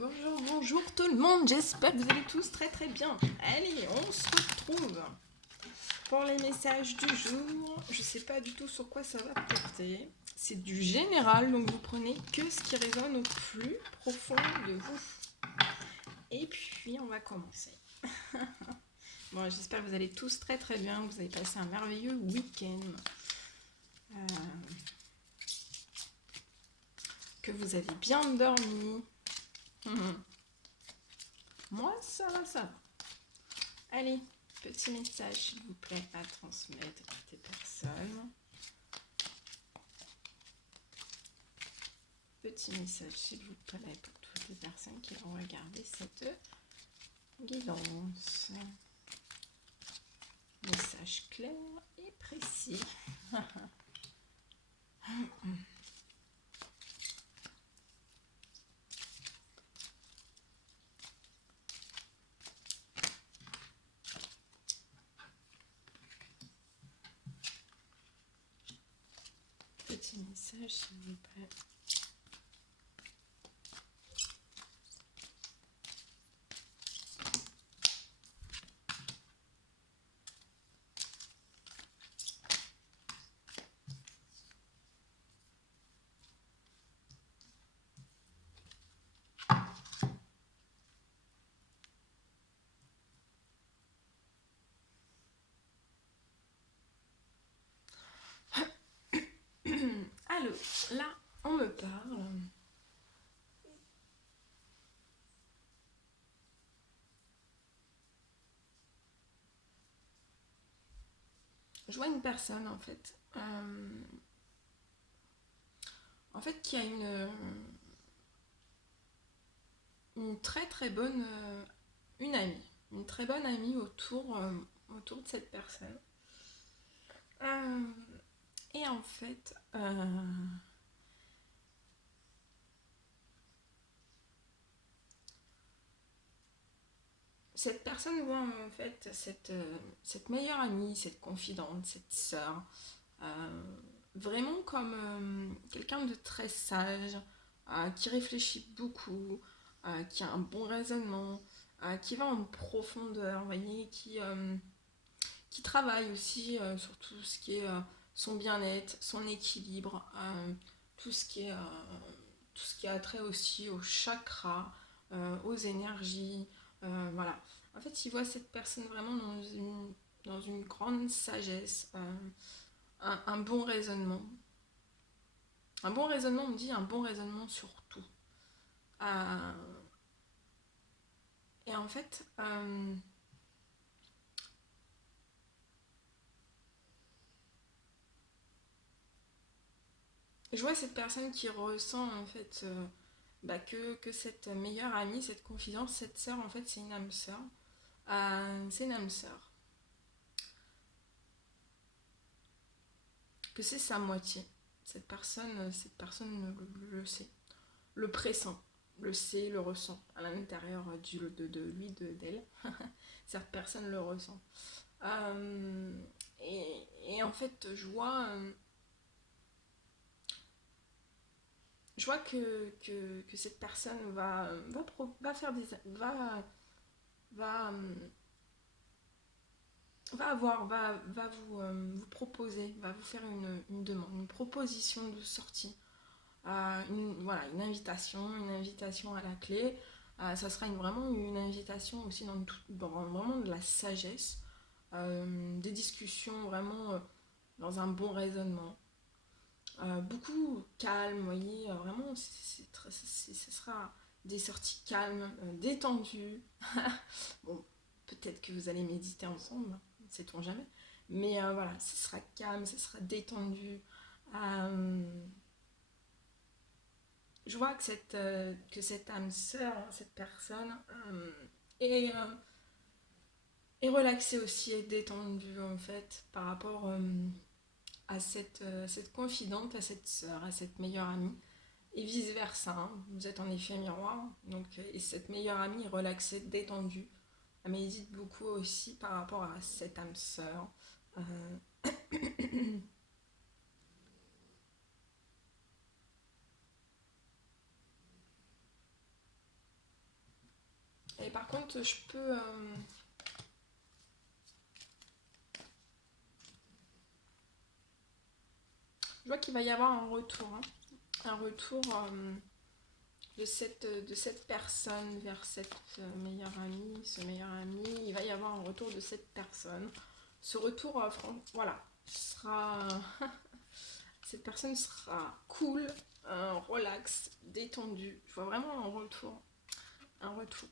Bonjour, bonjour tout le monde, j'espère que vous allez tous très très bien. Allez, on se retrouve pour les messages du jour. Je sais pas du tout sur quoi ça va porter. C'est du général, donc vous prenez que ce qui résonne au plus profond de vous. Et puis on va commencer. Bon, j'espère que vous allez tous très très bien, que vous avez passé un merveilleux week-end. Que vous avez bien dormi. Moi, ça va, ça va. Allez, petit message, s'il vous plaît, à transmettre à des personnes. Petit message, s'il vous plaît, pour toutes les personnes qui vont regarder cette guidance. Message clair et précis. Petit message, s'il vous plaît. Alors, là, on me parle. Je vois une personne, en fait, qui a une très très bonne, une amie. Une très bonne amie autour de cette personne. Et en fait, cette personne voit en fait cette meilleure amie, cette confidente, cette sœur, vraiment comme quelqu'un de très sage, qui réfléchit beaucoup, qui a un bon raisonnement, qui va en profondeur, vous voyez, qui travaille aussi sur tout ce qui est son bien-être, son équilibre, tout ce qui est tout ce qui a trait aussi aux chakras, aux énergies, voilà. En fait, il voit cette personne vraiment dans une grande sagesse, un bon raisonnement. Un bon raisonnement, on me dit un bon raisonnement sur tout. Euh, et en fait, je vois cette personne qui ressent en fait que cette meilleure amie, cette confidence, cette sœur, en fait, c'est une âme sœur. C'est une âme sœur. Que c'est sa moitié. Cette personne le sait, le pressent, le sait, le ressent à l'intérieur de lui, d'elle. Cette personne le ressent. Et en fait, je vois que cette personne va faire des. Va, va vous proposer, va vous faire une demande, une proposition de sortie. Voilà, une invitation à la clé. Ça sera vraiment une invitation aussi dans vraiment de la sagesse, des discussions vraiment dans un bon raisonnement. Beaucoup calme, vous voyez, vraiment, ce sera des sorties calmes, détendues. Bon, peut-être que vous allez méditer ensemble, sait-on jamais. Mais voilà, ce sera calme, ce sera détendu. Euh, je vois que cette âme sœur, cette personne, est, euh, est relaxée aussi et détendue en fait par rapport à cette confidente, à cette sœur, à cette meilleure amie. Et vice versa, hein. Vous êtes en effet miroir, donc, et cette meilleure amie est relaxée, détendue. Elle médite beaucoup aussi par rapport à cette âme sœur. Euh, mais par contre, je peux... je vois qu'il va y avoir un retour. Hein. Un retour de cette personne vers cette meilleure amie, ce meilleur ami. Il va y avoir un retour de cette personne. Ce retour, voilà, sera... cette personne sera cool, relax, détendue. Je vois vraiment un retour. Un retour.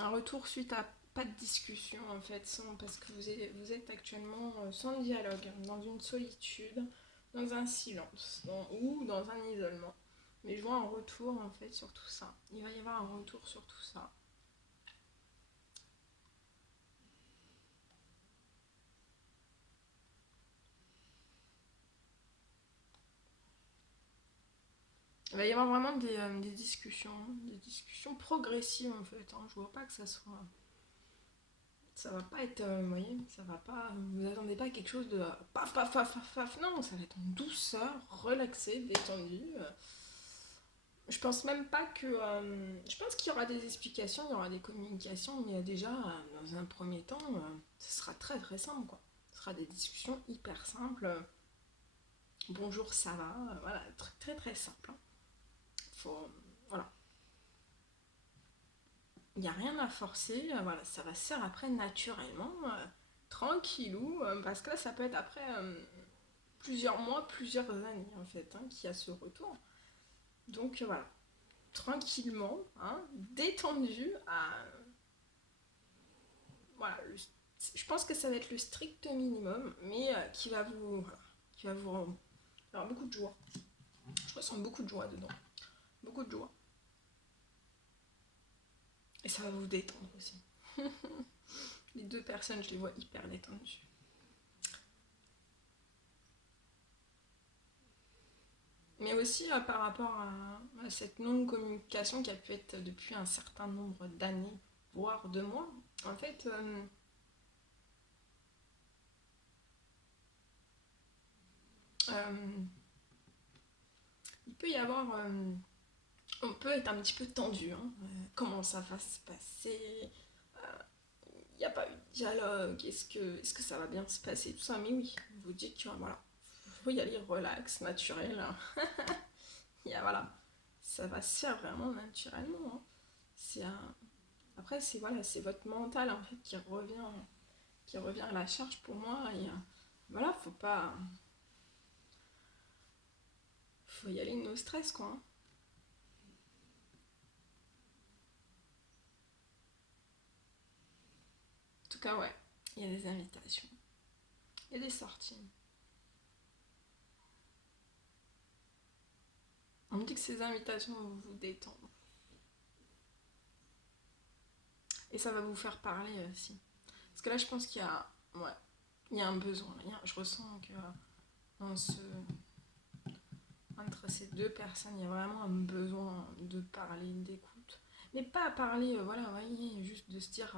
Un retour suite à pas de discussion en fait, parce que vous êtes actuellement sans dialogue, dans une solitude, dans un silence, ou dans un isolement. Mais je vois un retour en fait sur tout ça. Il va y avoir un retour sur tout ça. Il va y avoir vraiment des discussions progressives en fait. Hein. Je vois pas que ça soit... Ça va pas être, vous voyez, ça va pas... Vous attendez pas à quelque chose de paf, paf, paf, paf, paf. Non, ça va être en douceur, relaxé, détendu. Je pense même pas que... je pense qu'il y aura des explications, il y aura des communications, mais déjà, dans un premier temps, ce sera très très simple, quoi. Ce sera des discussions hyper simples. Bonjour, ça va, voilà, très très, très simple. Hein. Faut... Voilà. Il n'y a rien à forcer, voilà, ça va se faire après naturellement, tranquillou, parce que là, ça peut être après plusieurs mois, plusieurs années, en fait, hein, qu'il y a ce retour. Donc, voilà. Tranquillement, hein, détendu, voilà, je pense que ça va être le strict minimum, mais qui va vous, voilà, qui va vous rendre alors, beaucoup de joie. Je ressens beaucoup de joie dedans, beaucoup de joie. Et ça va vous détendre aussi. Les deux personnes, je les vois hyper détendues. Mais aussi par rapport à cette non-communication qui a pu être depuis un certain nombre d'années, voire de mois, en fait, euh, il peut y avoir on peut être un petit peu tendu. Hein. Comment ça va se passer? Il n'y a pas eu de dialogue. Est-ce que ça va bien se passer? Tout ça, mais oui, vous dites que voilà, faut y aller relax, naturel. Voilà, ça va se faire vraiment naturellement. Hein. C'est un... Après, c'est voilà, c'est votre mental en fait qui revient à la charge pour moi. Et voilà, faut y aller no stress quoi. Hein. En tout cas, ouais, il y a des invitations, il y a des sorties. On me dit que ces invitations vont vous détendre. Et ça va vous faire parler aussi. Parce que là, je pense qu'il y a, ouais, il y a un besoin. Je ressens que dans entre ces deux personnes, il y a vraiment un besoin de parler, d'écoute. Mais pas parler, voilà, vous voyez, juste de se dire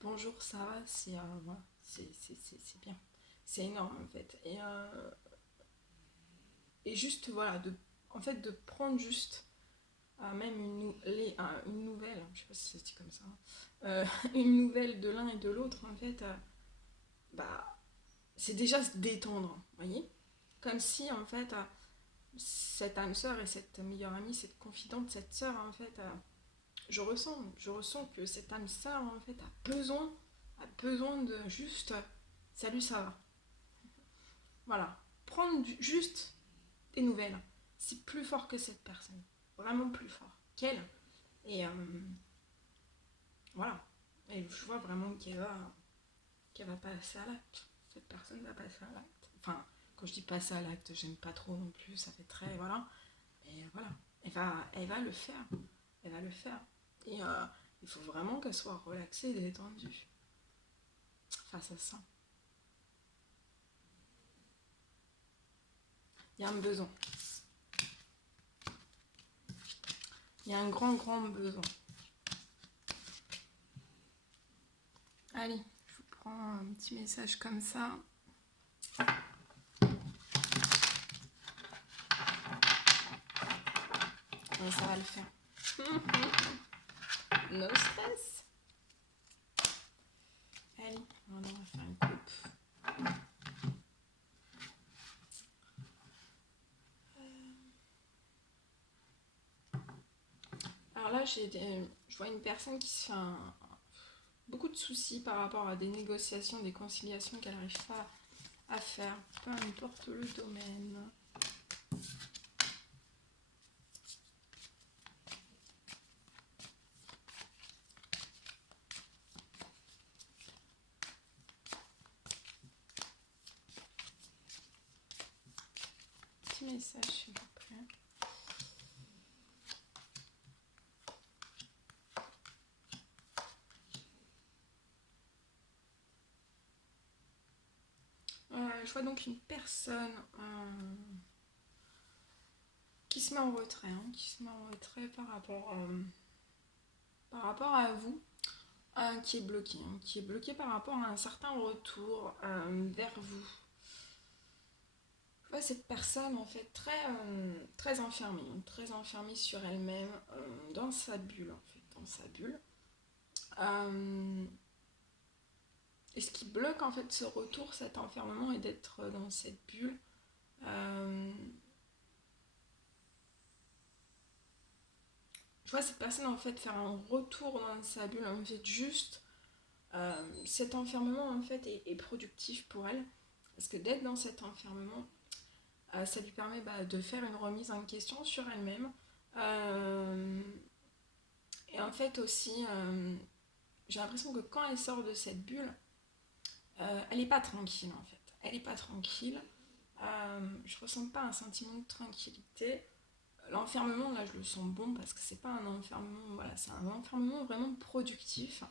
bonjour, ça va, voilà, c'est bien. C'est énorme en fait. Et juste, voilà, en fait, de prendre juste même une nouvelle, je sais pas si ça se dit comme ça, une nouvelle de l'un et de l'autre, en fait, bah, c'est déjà se détendre, vous voyez. Comme si, en fait, cette âme sœur et cette meilleure amie, cette confidente, cette sœur, en fait, je ressens que cette âme sœur, en fait, a besoin de juste, salut, ça va. Voilà. Prendre juste des nouvelles. C'est plus fort que cette personne. Vraiment plus fort qu'elle. Et voilà. Et je vois vraiment qu'elle va passer à l'acte. Cette personne va passer à l'acte. Enfin, quand je dis passer à l'acte, j'aime pas trop non plus, ça fait très, voilà. Et voilà, elle va le faire. Elle va le faire. Et il faut vraiment qu'elle soit relaxée et détendue face à ça. Il y a un besoin. Il y a un grand, grand besoin. Allez, je vous prends un petit message comme ça. Et ça va le faire. No stress. Allez, on va faire une coupe. Alors là, je vois une personne qui se fait beaucoup de soucis par rapport à des négociations, des conciliations qu'elle n'arrive pas à faire, peu importe le domaine. Petit message, s'il vous plaît. Je vois donc une personne qui se met en retrait, par rapport à vous, qui est bloqué par rapport à un certain retour vers vous. Je vois cette personne en fait très très enfermée sur elle-même, dans sa bulle en fait, dans sa bulle. Et ce qui bloque en fait ce retour, cet enfermement, et d'être dans cette bulle. Je vois cette personne en fait faire un retour dans sa bulle, en fait juste cet enfermement en fait est productif pour elle, parce que d'être dans cet enfermement, ça lui permet de faire une remise en question sur elle-même. Euh, et en fait aussi, j'ai l'impression que quand elle sort de cette bulle, elle n'est pas tranquille en fait. Elle n'est pas tranquille. Je ressens pas un sentiment de tranquillité. L'enfermement, là, je le sens bon parce que c'est pas un enfermement, voilà, c'est un enfermement vraiment productif.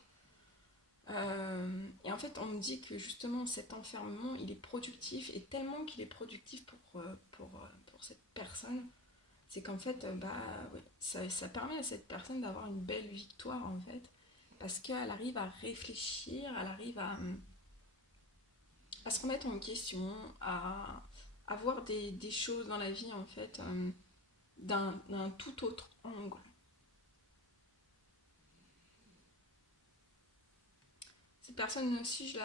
Et en fait, on me dit que justement cet enfermement, il est productif, et tellement qu'il est productif pour cette personne, c'est qu'en fait, ouais, ça permet à cette personne d'avoir une belle victoire en fait, parce qu'elle arrive à réfléchir, elle arrive à se remettre en question, à voir des choses dans la vie en fait d'un tout autre angle. Cette personne aussi, je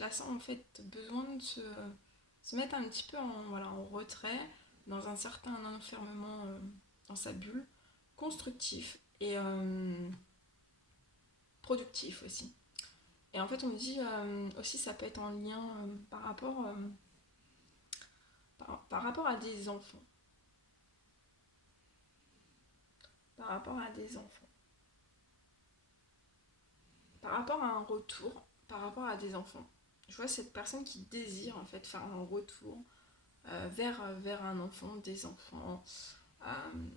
la sens en fait besoin de se mettre un petit peu en retrait, dans un certain enfermement, dans sa bulle, constructif et productif aussi. Et en fait, on me dit aussi, ça peut être en lien par rapport à des enfants. Par rapport à des enfants. Par rapport à un retour, par rapport à des enfants. Je vois cette personne qui désire en fait faire un retour vers un enfant, des enfants, euh,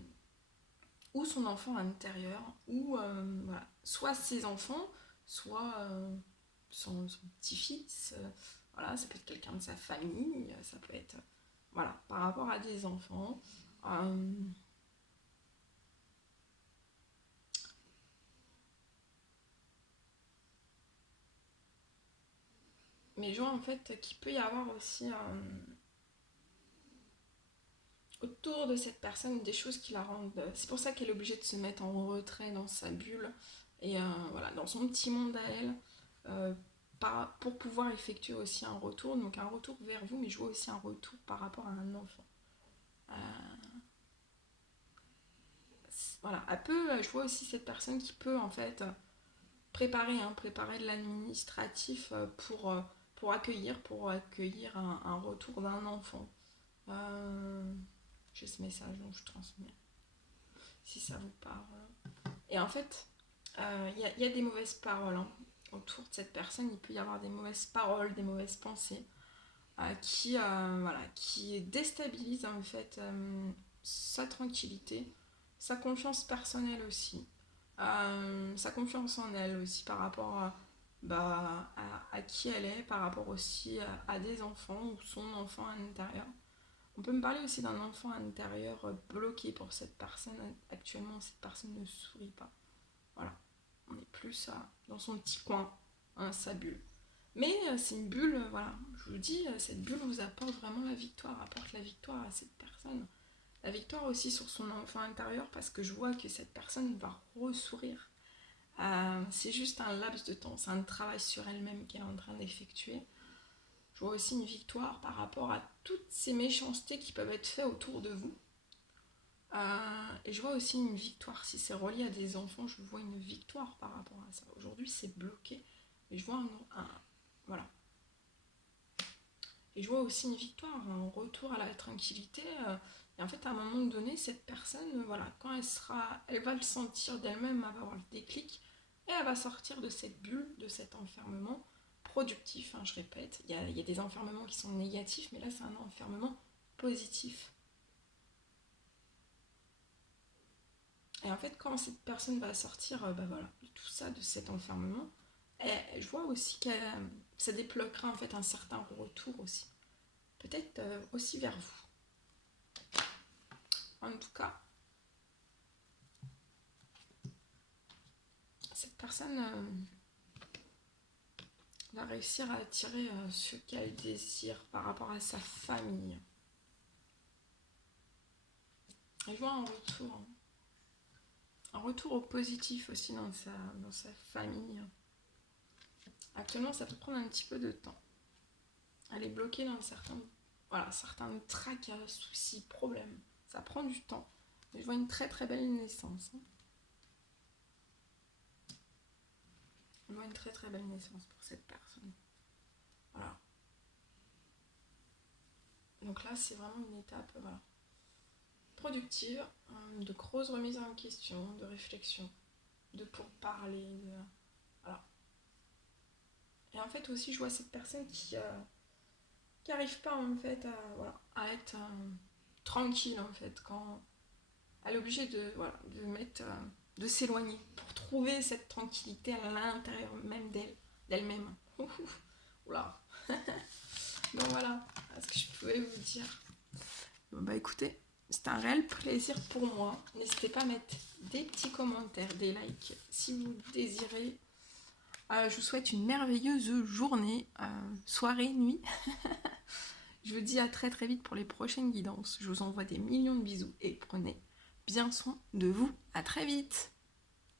ou son enfant intérieur, ou voilà, soit ses enfants, soit son petit-fils, voilà, ça peut être quelqu'un de sa famille, ça peut être, voilà, par rapport à des enfants. Euh, mais je vois en fait qu'il peut y avoir aussi autour de cette personne des choses qui la rendent. C'est pour ça qu'elle est obligée de se mettre en retrait dans sa bulle, et voilà, dans son petit monde à elle, euh, pour pouvoir effectuer aussi un retour. Donc un retour vers vous, mais je vois aussi un retour par rapport à un enfant. Euh, voilà, je vois aussi cette personne qui peut en fait préparer de l'administratif pour accueillir un retour d'un enfant. Euh, j'ai ce message, donc je transmets, si ça vous parle. Et en fait, y a des mauvaises paroles, hein. Autour de cette personne, il peut y avoir des mauvaises paroles, des mauvaises pensées, qui déstabilisent en fait sa tranquillité, sa confiance personnelle aussi, sa confiance en elle aussi par rapport à qui elle est, par rapport aussi à des enfants ou son enfant à l'intérieur. On peut me parler aussi d'un enfant à l'intérieur bloqué pour cette personne. Actuellement, cette personne ne sourit pas. Voilà, on est plus dans son petit coin, hein, sa bulle. Mais c'est une bulle, voilà, je vous dis, cette bulle vous apporte vraiment la victoire, apporte la victoire à cette personne. La victoire aussi sur son enfant intérieur, parce que je vois que cette personne va ressourire. C'est juste un laps de temps, c'est un travail sur elle-même qu'elle est en train d'effectuer. Je vois aussi une victoire par rapport à toutes ces méchancetés qui peuvent être faites autour de vous. Et je vois aussi une victoire, si c'est relié à des enfants, je vois une victoire par rapport à ça. Aujourd'hui, c'est bloqué, mais je vois voilà. Et je vois aussi une victoire, un retour à la tranquillité. Et en fait, à un moment donné, cette personne, voilà, quand elle va le sentir d'elle-même, elle va avoir le déclic, et elle va sortir de cette bulle, de cet enfermement productif, hein, je répète. Il y a des enfermements qui sont négatifs, mais là, c'est un enfermement positif. Et en fait, quand cette personne va sortir voilà, de tout ça, de cet enfermement, je vois aussi que ça débloquera en fait un certain retour aussi. Peut-être aussi vers vous. En tout cas, cette personne va réussir à attirer ce qu'elle désire par rapport à sa famille. Et je vois un retour au positif aussi dans sa famille. Actuellement, ça peut prendre un petit peu de temps. Elle est bloquée dans certains tracas, soucis, problèmes. Ça prend du temps. Mais je vois une très très belle naissance. Je vois une très très belle naissance pour cette personne. Voilà. Donc là, c'est vraiment une étape voilà, productive, de grosses remises en question, de réflexion, de pourparler. Voilà. Et en fait aussi, je vois cette personne qui n'arrive pas en fait à être tranquille en fait quand elle est obligée de s'éloigner pour trouver cette tranquillité à l'intérieur même d'elle-même. Oula. Donc voilà ce que je pouvais vous dire. Bon, bah écoutez, c'est un réel plaisir pour moi. N'hésitez pas à mettre des petits commentaires, des likes si vous désirez. Je vous souhaite une merveilleuse journée, soirée, nuit. Je vous dis à très très vite pour les prochaines guidances. Je vous envoie des millions de bisous et prenez bien soin de vous. À très vite.